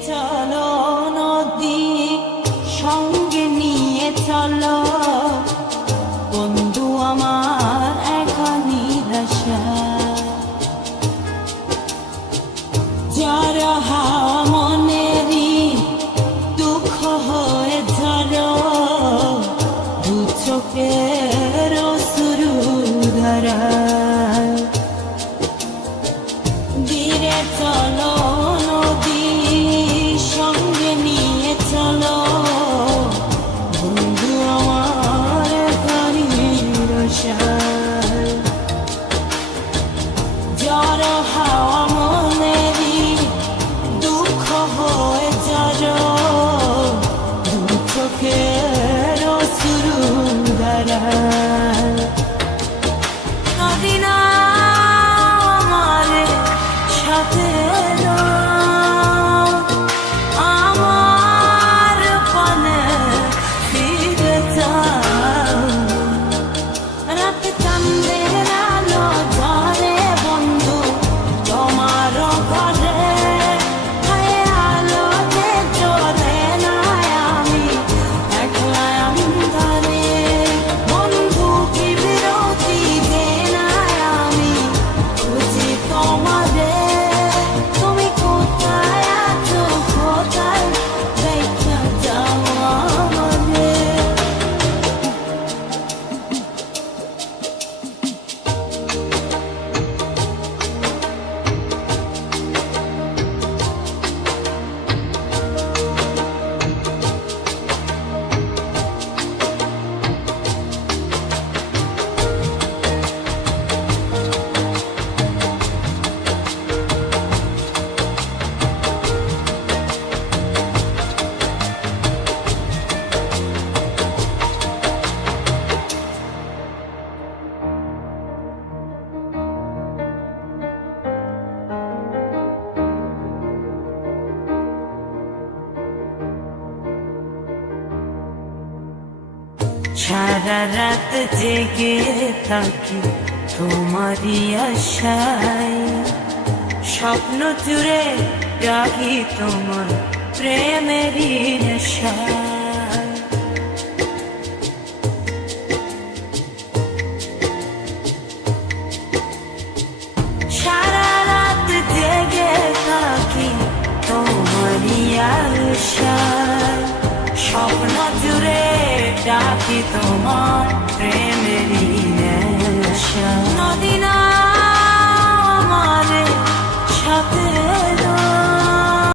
চলো নদী সঙ্গে নিয়ে চলো বন্ধু আমার একা নিরাশা যারা হাওয়া মনেরই দুঃখ হয়ে ঝরো দু চোখের অশ্রু ধারা ধীরে চলো নদী সঙ্গে নিয়ে চলো বন্ধু আমার গাড়ির জ্বর হাওয়া মনেরই দুঃখ হয়ে যারো দু চোখের অশ্রু ধারা নদী না আমার সাথে আমার পানে ফিরে যাও রাত চাঁদের আলো ধরে বন্ধু তোমার ঘরে আলোতে চলে না আমি একলা অন্ধকারে বন্ধু কি বিরতি দে না আমি খুঁজি তোমাদের তুমি কোথায় আছো কোথায় দেখা যাও আমাদের সারা রাত জেগে থাকি তোমারই আশায় স্বপ্ন জুড়ে রাখি তোমার প্রেমেরই নেশায় সারা রাত জেগে থাকি তোমারই আশায় স্বপ্ন জুড়ে ডাকি তোমার